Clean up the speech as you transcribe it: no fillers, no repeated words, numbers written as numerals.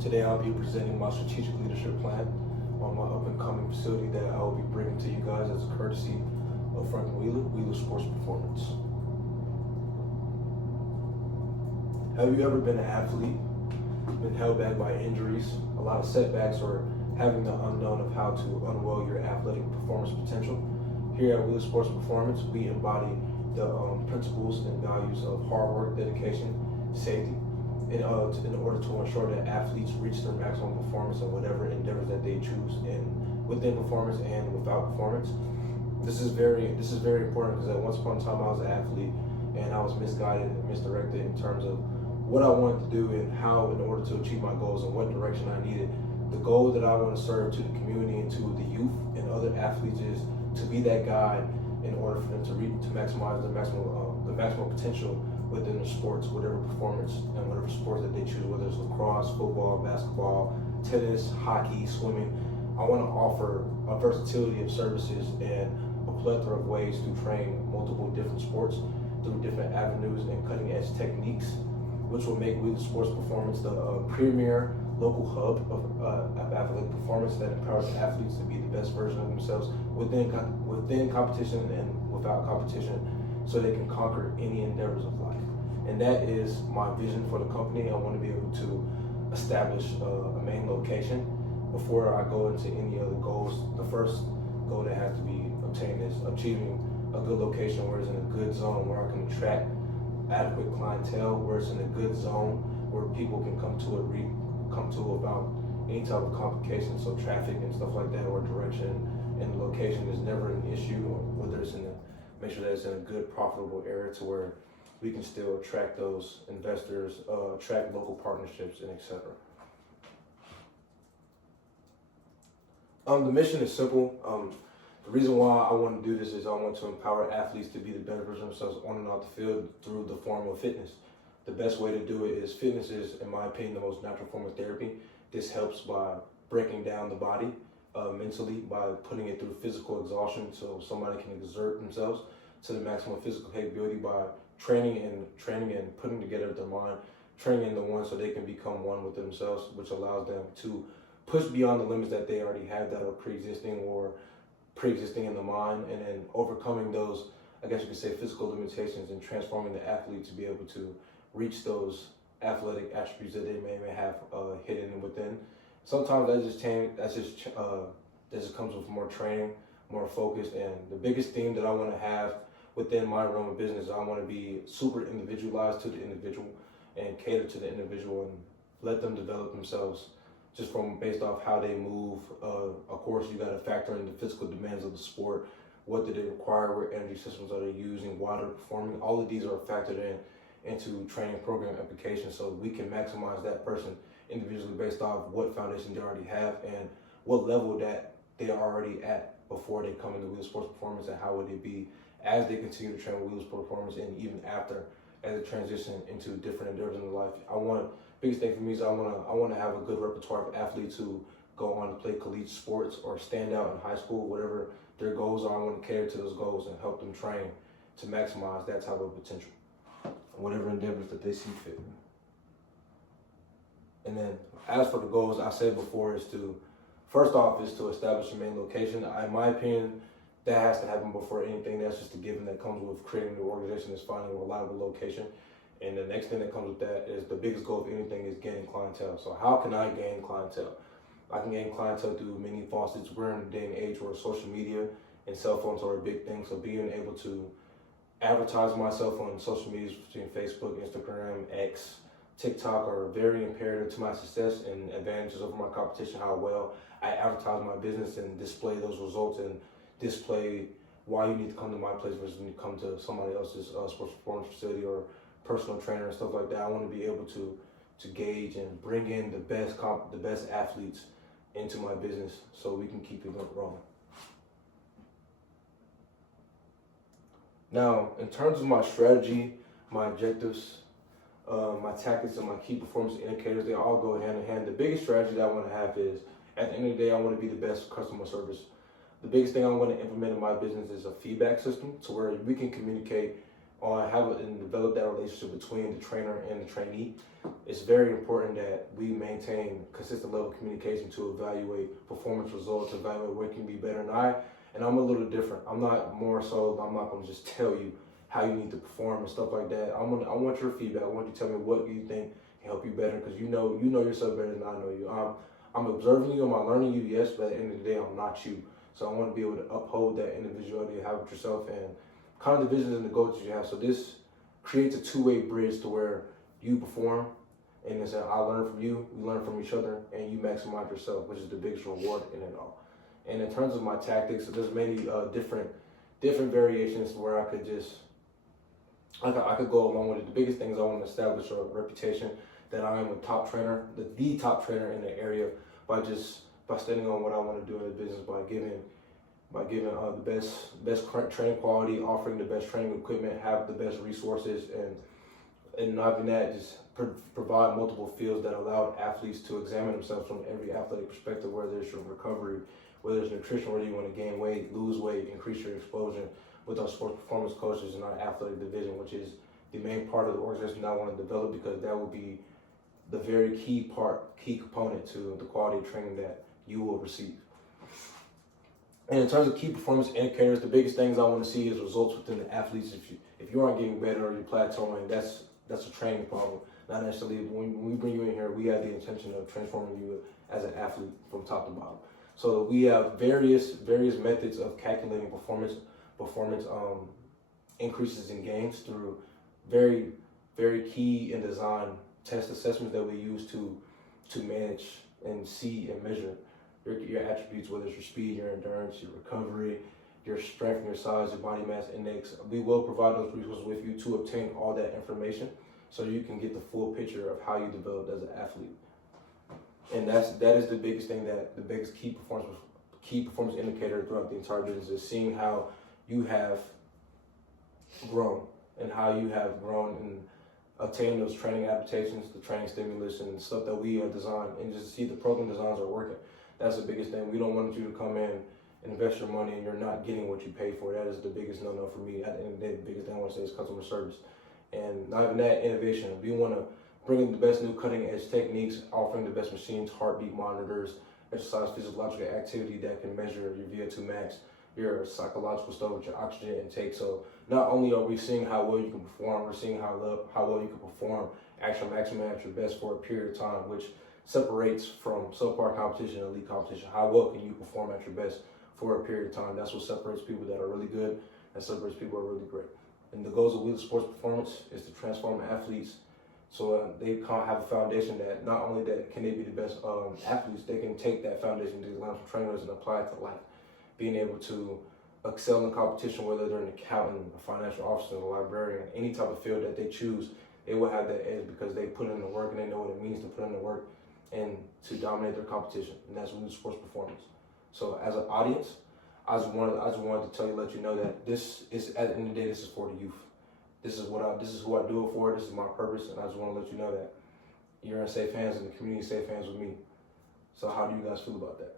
Today I'll be presenting my strategic leadership plan on my up-and-coming facility that I will be bringing to you guys as a courtesy of Franklin Wheeler Sports Performance. Have you ever been an athlete, been held back by injuries, a lot of setbacks, or having the unknown of how to unwell your athletic performance potential? Here at Wheeler Sports Performance, we embody the principles and values of hard work, dedication, safety, in order to ensure that athletes reach their maximum performance in whatever endeavors that they choose, and within performance and without performance. This is very important because at once upon a time I was an athlete and I was misguided and misdirected in terms of what I wanted to do and how in order to achieve my goals and what direction I needed. The goal that I want to serve to the community and to the youth and other athletes is to be that guide in order for them to maximize the maximum potential within their sports, whatever performance and whatever sports that they choose, whether it's lacrosse, football, basketball, tennis, hockey, swimming. I want to offer a versatility of services and a plethora of ways to train multiple different sports through different avenues and cutting edge techniques, which will make Wheeler Sports Performance the premier local hub of athletic performance that empowers athletes to be the best version of themselves within competition and without competition, so they can conquer any endeavors of life. And that is my vision for the company. I want to be able to establish a main location. Before I go into any other goals, the first goal that has to be obtained is achieving a good location where it's in a good zone where I can attract adequate clientele, where it's in a good zone where people can come to about any type of complications, so traffic and stuff like that, or direction and location is never an issue, whether it's make sure that it's in a good profitable area to where we can still attract those investors, attract local partnerships, and etc. The mission is simple. The reason why I want to do this is I want to empower athletes to be the better version of themselves on and off the field through the form of fitness. The best way to do it is fitness is, in my opinion, the most natural form of therapy. This helps by breaking down the body mentally, by putting it through physical exhaustion so somebody can exert themselves to the maximum physical capability by training and putting together their mind, training into one so they can become one with themselves, which allows them to push beyond the limits that they already have that are pre-existing in the mind, and then overcoming those, I guess you could say, physical limitations and transforming the athlete to be able to reach those athletic attributes that they may have hidden within. Sometimes that just comes with more training, more focus, and the biggest theme that I want to have within my realm of business, I want to be super individualized to the individual and cater to the individual and let them develop themselves just from based off how they move. Of course, you got to factor in the physical demands of the sport. What do they require? What energy systems are they using? Why they're performing? All of these are factored into training program application, so we can maximize that person individually based off what foundation they already have and what level that they are already at before they come into Wheeler Sports Performance, and how would they be as they continue to train with Wheeler Sports Performance, and even after as they transition into different endeavors in their life. Biggest thing for me is I want to have a good repertoire of athletes who go on to play collegiate sports or stand out in high school, whatever their goals are. I want to cater to those goals and help them train to maximize that type of potential, whatever endeavors that they see fit. And then as for the goals, I said before, first off is to establish a main location. In my opinion, that has to happen before anything. That's just a given that comes with creating an organization, is finding a reliable location. And the next thing that comes with that is the biggest goal of anything is gaining clientele. So how can I gain clientele? I can gain clientele through many faucets. We're in a day and age where social media and cell phones are a big thing. So being able to advertise myself on social media between Facebook, Instagram, X, TikTok are very imperative to my success and advantages over my competition. How well I advertise my business and display those results and display why you need to come to my place versus when you come to somebody else's sports performance facility or personal trainer and stuff like that. I want to be able to gauge and bring in the best athletes into my business so we can keep it rolling. Now, in terms of my strategy, my objectives, my tactics, and my key performance indicators, they all go hand in hand. The biggest strategy that I want to have is, at the end of the day, I want to be the best customer service. The biggest thing I want to implement in my business is a feedback system to where we can communicate and develop that relationship between the trainer and the trainee. It's very important that we maintain consistent level of communication to evaluate performance results, evaluate what can be better. And I'm a little different. I'm not going to just tell you how you need to perform and stuff like that. I want your feedback. I want you to tell me what you think can help you better, because you know yourself better than I know you. I'm observing you, I'm learning you, yes, but at the end of the day, I'm not you. So I want to be able to uphold that individuality you have with yourself and kind of the visions and the goals that you have. So this creates a two-way bridge to where you perform, and it's I learn from you, we learn from each other, and you maximize yourself, which is the biggest reward in it all. And in terms of my tactics, there's many different variations where I could go along with it. The biggest things I want to establish a reputation that I am a top trainer, the top trainer in the area, by standing on what I want to do in the business, by giving the best training quality, offering the best training equipment, have the best resources, and not even that, just provide multiple fields that allow athletes to examine themselves from every athletic perspective, whether it's your recovery, whether it's nutrition, whether you want to gain weight, lose weight, increase your exposure, with our sports performance coaches in our athletic division, which is the main part of the organization I want to develop, because that will be the very key component to the quality of training that you will receive. And in terms of key performance indicators, the biggest things I want to see is results within the athletes. If you aren't getting better or you're plateauing, that's a training problem. Not necessarily when we bring you in here, we have the intention of transforming you as an athlete from top to bottom. So we have various methods of calculating performance increases in games through very key and design test assessments that we use to manage and see and measure your attributes, whether it's your speed, your endurance, your recovery, your strength, your size, your body mass index. We will provide those resources with you to obtain all that information so you can get the full picture of how you developed as an athlete. And that is the biggest thing, that the biggest key performance indicator throughout the entire business is seeing how you have grown and how you have grown and obtained those training adaptations, the training stimulus and stuff that we designed, and just see the program designs are working. That's the biggest thing. We don't want you to come in and invest your money and you're not getting what you pay for. That is the biggest no-no for me. At the end of the day, the biggest thing I want to say is customer service. And not even that, innovation. We want to bring in the best new cutting-edge techniques, offering the best machines, heartbeat monitors, exercise physiological activity that can measure your VO2 max, your psychological stuff with your oxygen intake. So not only are we seeing how well you can perform, we're seeing how well you can perform actual maximum at your best for a period of time, which separates from subpar competition and elite competition. How well can you perform at your best for a period of time? That's what separates people that are really good and separates people that are really great. And the goals of Wheeler Sports Performance is to transform athletes so they can have a foundation that not only that can they be the best athletes, they can take that foundation to learn from trainers and apply it to life. Being able to excel in competition, whether they're an accountant, a financial officer, a librarian, any type of field that they choose, they will have that edge because they put in the work and they know what it means to put in the work and to dominate their competition. And that's Wheeler Sports Performance. So as an audience, I just wanted to let you know that this is, at the end of the day, this is for the youth. This is who I do it for. This is my purpose, and I just want to let you know that you're in safe hands and the community is safe hands with me. So how do you guys feel about that?